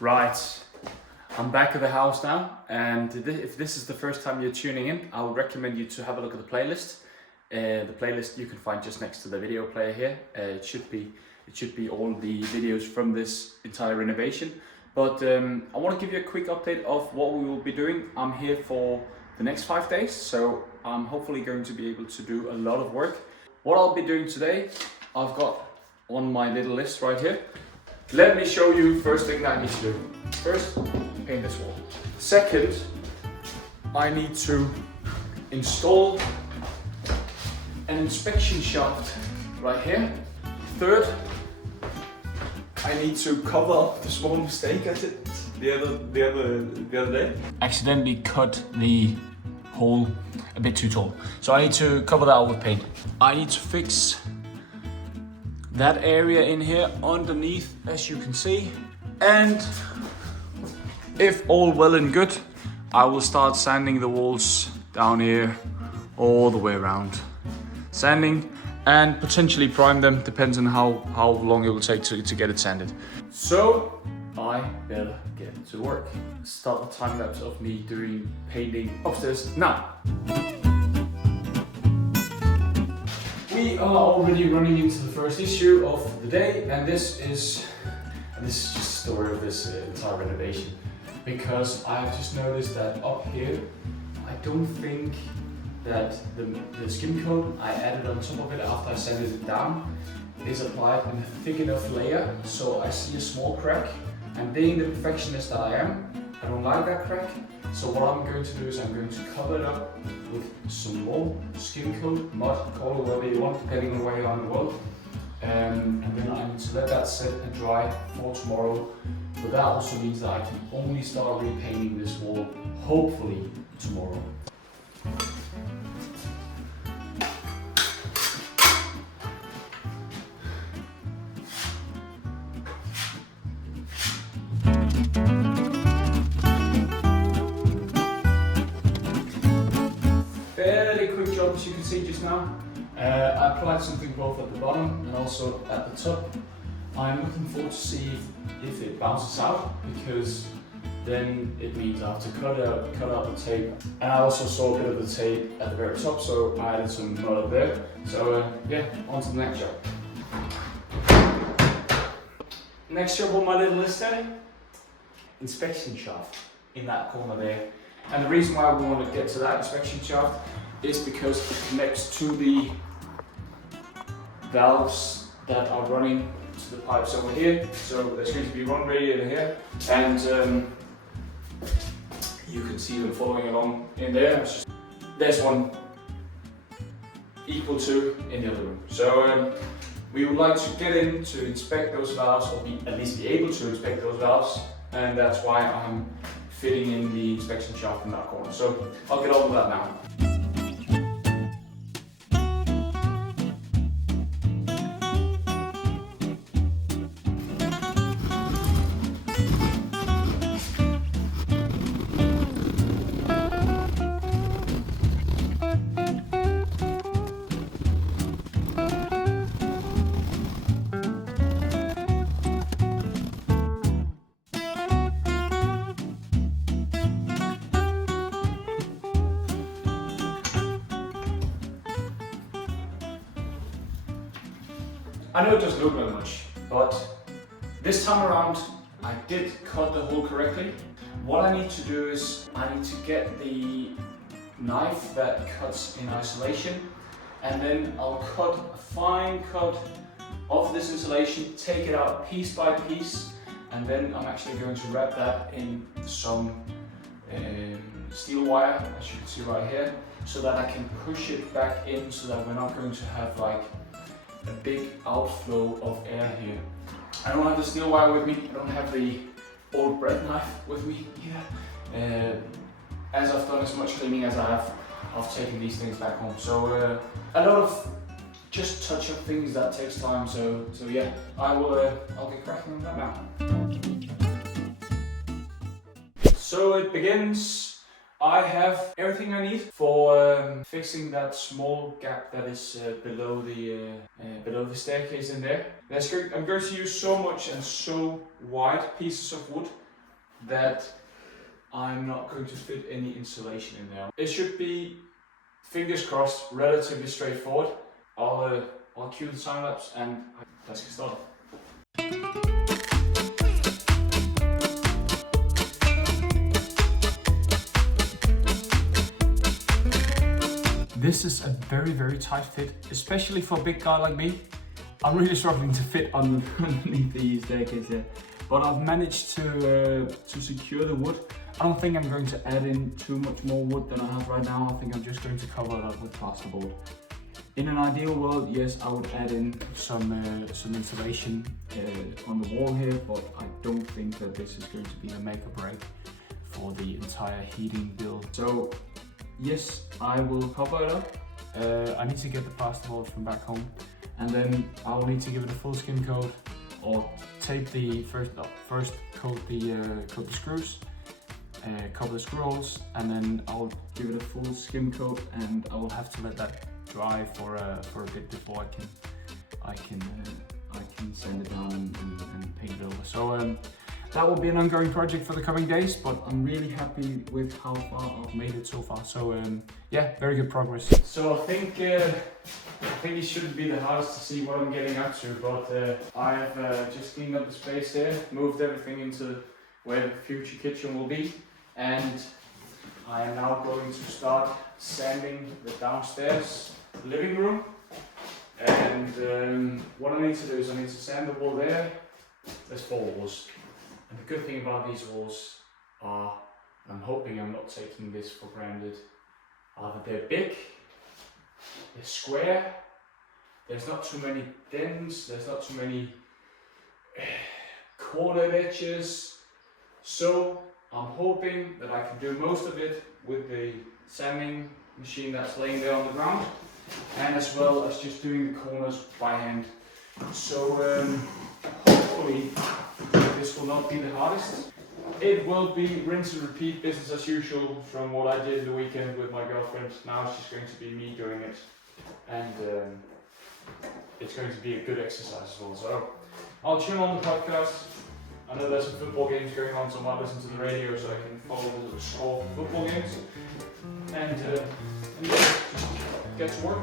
Right, I'm back at the house now, and if this is the first time you're tuning in, I would recommend you to have a look at the playlist. The playlist you can find just next to the video player here. It should be all the videos from this entire renovation. But I want to give you a quick update of what we will be doing. I'm here for the next 5 days, so I'm hopefully going to be able to do a lot of work. What I'll be doing today, I've got on my little list right here. Let me show you first thing that I need to do. First, paint this wall. Second, I need to install an inspection shaft right here. Third, I need to cover up the small mistake I did the other day. Accidentally cut the hole a bit too tall. So I need to cover that up with paint. I need to fix that area in here underneath, as you can see. And if all well and good, I will start sanding the walls down here all the way around. Sanding and potentially prime them, depends on how long it will take to get it sanded. So I better get to work. Start the time lapse of me doing painting upstairs now. We are already running into the first issue of the day, and this is just the story of this entire renovation. Because I've just noticed that up here, I don't think that the skim coat I added on top of it after I sanded it down is applied in a thick enough layer, so I see a small crack. And being the perfectionist that I am, I don't like that crack. So what I'm going to do is I'm going to cover it up with some more skim coat, mud, call it whatever you want, depending on where you are in the world. And then I need to let that sit and dry for tomorrow. But that also means that I can only start repainting this wall, hopefully, tomorrow. Fairly quick job, as you can see just now. I applied something both at the bottom and also at the top. I'm looking forward to see if it bounces out, because then it means I have to cut out the tape. And I also saw a bit of the tape at the very top, so I added some mud up there. So yeah, on to the next job. Next job on my little list there, inspection shaft in that corner there. And the reason why we want to get to that inspection shaft is because it connects to the valves that are running to the pipes over here. So there's going to be one radiator here, and you can see them following along in there. There's one equal to in the other room. So we would like to get in to inspect those valves, or at least be able to inspect those valves, and that's why I'm fitting in the inspection shaft in that corner. So I'll get on with that now. I know it doesn't look like much, but this time around I did cut the hole correctly. What I need to do is I need to get the knife that cuts in isolation, and then I'll cut a fine cut of this insulation, take it out piece by piece, and then I'm actually going to wrap that in some steel wire, as you can see right here, so that I can push it back in, so that we're not going to have like a big outflow of air here. I don't have the steel wire with me, I don't have the old bread knife with me here. As I've done as much cleaning as I have, I've taken these things back home. So a lot of just touch up things that takes time. So yeah, I'll get cracking on that now. So it begins. I have everything I need for fixing that small gap that is below the staircase in there. I'm going to use so much and so wide pieces of wood that I'm not going to fit any insulation in there. It should be, fingers crossed, relatively straightforward. I'll cue the time lapse and let's get started. This is a very tight fit, especially for a big guy like me. I'm really struggling to fit underneath the staircase here, but I've managed to secure the wood. I don't think I'm going to add in too much more wood than I have right now. I think I'm just going to cover it up with plasterboard. In an ideal world, yes, I would add in some insulation on the wall here, but I don't think that this is going to be a make or break for the entire heating build. So yes, I will cover it up. I need to get the plasterboard from back home, and then I'll need to give it a full skim coat, or tape the first coat the screws, cover the screw holes, and then I'll give it a full skim coat, and I will have to let that dry for a bit before I can sand it down and paint it over. So that will be an ongoing project for the coming days, but I'm really happy with how far I've made it so far. So yeah, very good progress. So I think it shouldn't be the hardest to see what I'm getting up to, but I have just cleaned up the space here, moved everything into where the future kitchen will be, and I am now going to start sanding the downstairs living room. And what I need to do is I need to sand the wall there. There's 4 walls. And the good thing about these walls are, I'm hoping I'm not taking this for granted, are that they're big, they're square, there's not too many dents, there's not too many corner edges. So I'm hoping that I can do most of it with the sanding machine that's laying there on the ground, and as well as just doing the corners by hand. So hopefully this will not be the hardest. It will be rinse and repeat, business as usual from what I did the weekend with my girlfriend. Now it's just going to be me doing it, and it's going to be a good exercise as well. So I'll tune on the podcast. I know there's some football games going on, so I might listen to the radio so I can follow the score of football games. And yeah, just get to work.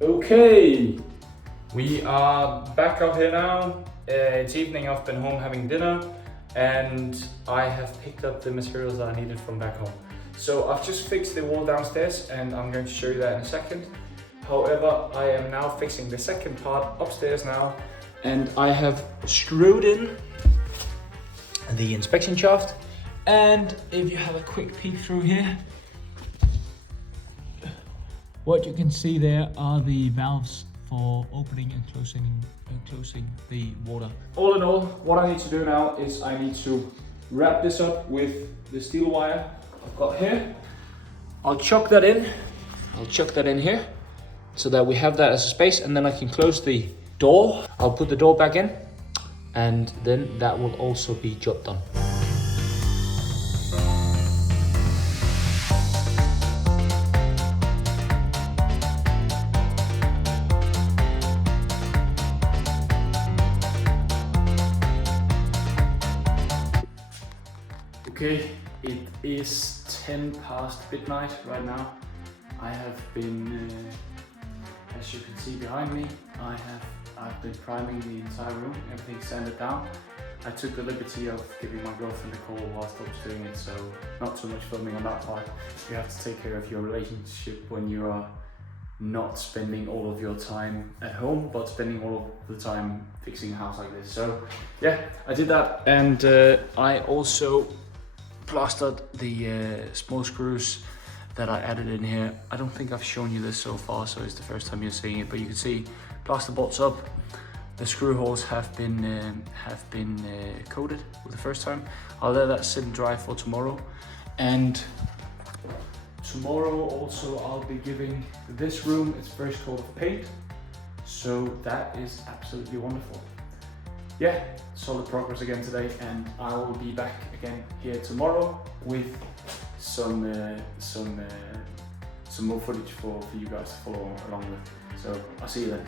Okay, we are back up here now. It's evening, I've been home having dinner, and I have picked up the materials that I needed from back home. So I've just fixed the wall downstairs, and I'm going to show you that in a second. However, I am now fixing the second part upstairs now, and I have screwed in the inspection shaft. And if you have a quick peek through here, what you can see there are the valves for opening and closing the water. All in all, what I need to do now is I need to wrap this up with the steel wire I've got here. I'll chuck that in. I'll chuck that in here so that we have that as a space, and then I can close the door. I'll put the door back in, and then that will also be job done. Okay, it is 10 past midnight right now. I have been, as you can see behind me, I've been priming the entire room, everything's sanded down. I took the liberty of giving my girlfriend a call whilst I was doing it, so not too much filming on that part. You have to take care of your relationship when you are not spending all of your time at home, but spending all of the time fixing a house like this. So yeah, I did that, and I also plastered the small screws that I added in here. I don't think I've shown you this so far, so it's the first time you're seeing it, but you can see plasterboard's up, The screw holes have been coated for the first time. I'll let that sit and dry for tomorrow. And tomorrow also I'll be giving this room its first coat of paint. So that is absolutely wonderful. Yeah, solid progress again today, and I will be back again here tomorrow with some more footage for you guys to follow along with. So I'll see you then.